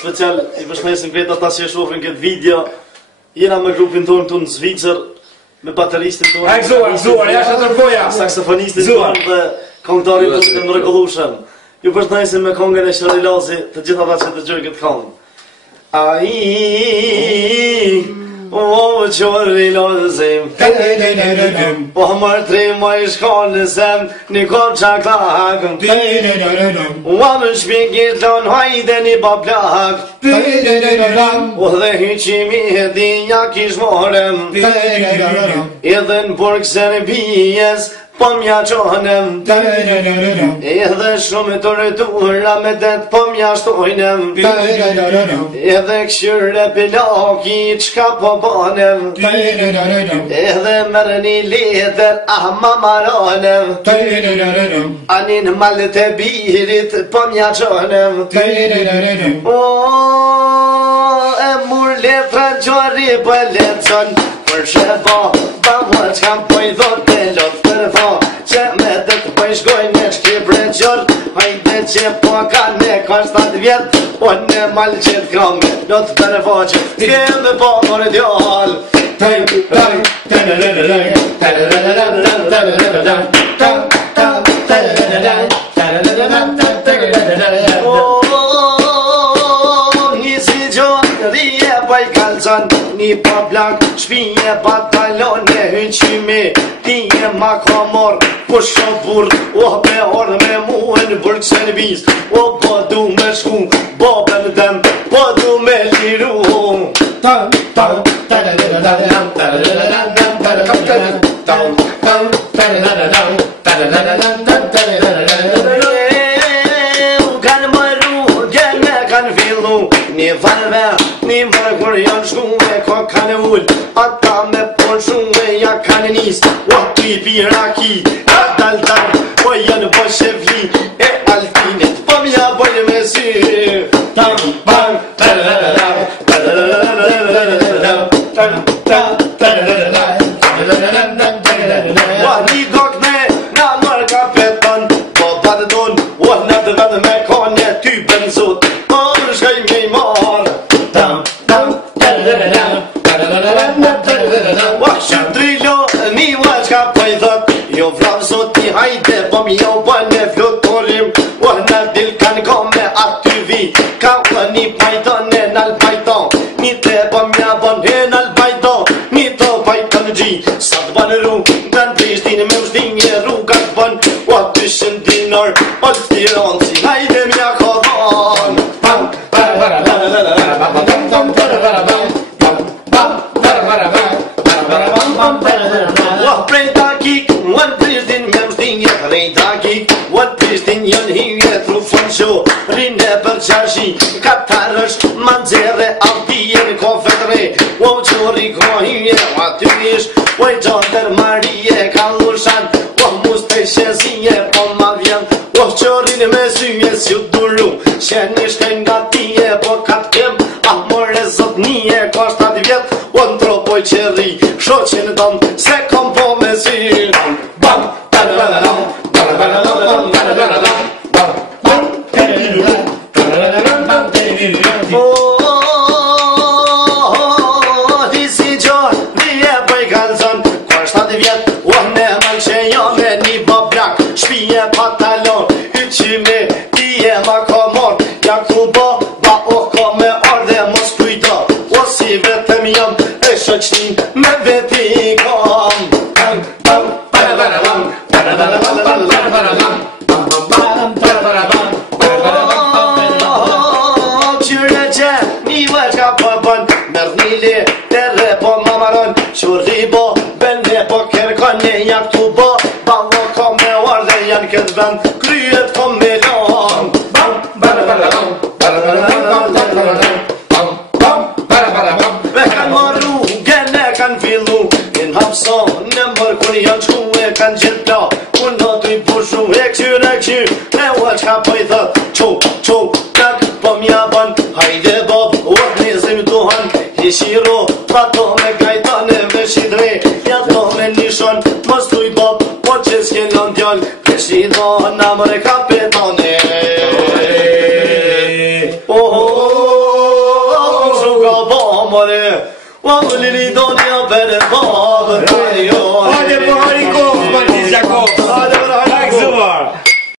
special I përshëndesim vetë ata që e shohin këtë video. Jena me grupin tonë këtu në Zvicër, me bateristin tonë. Gëzuar, jashtë tërkoja. Saksofonistin tonë dhe këngëtarin tonë të mrekullueshëm. Ju përshëndesim me këngën e Shëri Lazi, të gjitha ata që dëgjojnë këtë këngë. Ai o Shëri Lazi, po martri më I shkollë sem, një kohë çaklak. Ua më shpikit lon hajde një bablak. O dhe hyqimi e dinja kishmorem, edhe në burg se në bijes, po mja qonem. Edhe shumë të rëtura me det po mja shtojnem. Edhe këshyre pilaki qka po banem. Edhe mërë një letër ma maranem. Anin malet e birit po mja qonem. E mur letra gjori po e letëson, për shëba ba më qkam po I dhot e lot përfa, që me dhe të po I shkoj në Shqipre gjor. Hajde që po ka ne ka 7 vjet, o në mal që t'kam lot përfa që t'keme po mërë djall. Një pa blak, shpije batalon e hyqimi, ti e ma ka mor, po shobur, o pe orë me mu e në burg se në bis, o po du me shku, babën dem, po du me liru. Kanë maru, gjene kanë fillu, një varve, një varë kur janë shku e ko kanë ull, ata me pon shumë e ja kanë nis, o t'i piraki, a daltan, po janë po shevli, e altinit, po mja bojnë me sy. Një gokne, na mërë kapetan, po batë ton, o në të vetë me kone ty benzot, o në shkaj me I marë. Shëndrilo, mi ua qka po I thot, jo vrap zoti hajde, po mi jo bënë flutorim, o në dil kanë kome aty vi, ka për një pajton e nal pajton, një te po mja bon e nal pajton, një to pajton gji, sa të banë rrug, në në Prishtinë me ushdinje rrugat bon, o aty shëndinor, o të tiron si hajde mja kodon. Prej takik, uan Prishtin me mstinje, prej takik, uan Prishtin janë hinje trufon qo, rine për qashi, katar është manzere, avdije në kofetre, o qori ko hinje, o aty ish, o I gjantër marije, ka lushan, o muste shezije, po ma vjen, o qorin me syje, si u duru, qeni shkaj nga tije, po ka t'kem, more zot nije, ka 7 vjet, o në tropoj qeri, shoqin ton, se kom po me sy. Ti si gjor, dhije për I kalzon, ka 7 vjet, o në mal që jo me një boblak, shpije patalon, hyqime, ti e ma ka mor, ja ku ba o ka me ardhe mos kujta, o si vetëm jam e shoqnin me veti kam. Qyre që një vëqka po bën, mërë një le të re po ma maron, qurri bo, bende po kërkon një jak tu bo, bavo ko me ardhe janë këtë vend, kryet ko me lan. Me kanë marru, gene kanë fillu, në hapson, në mërë kur janë shku e kanë gjithë pla, unë do t'u I pushu e këqyr, me ua qka po I thët, qo, tak, po mja ban, hajde bob, o nizim duhan, hishiro, pa to me gajtane me shidre, ja to me nishon, mos t'u I bob, po që s'ke lën t'jall, peshido në mërë kapetane. bomore. Wa lili donia per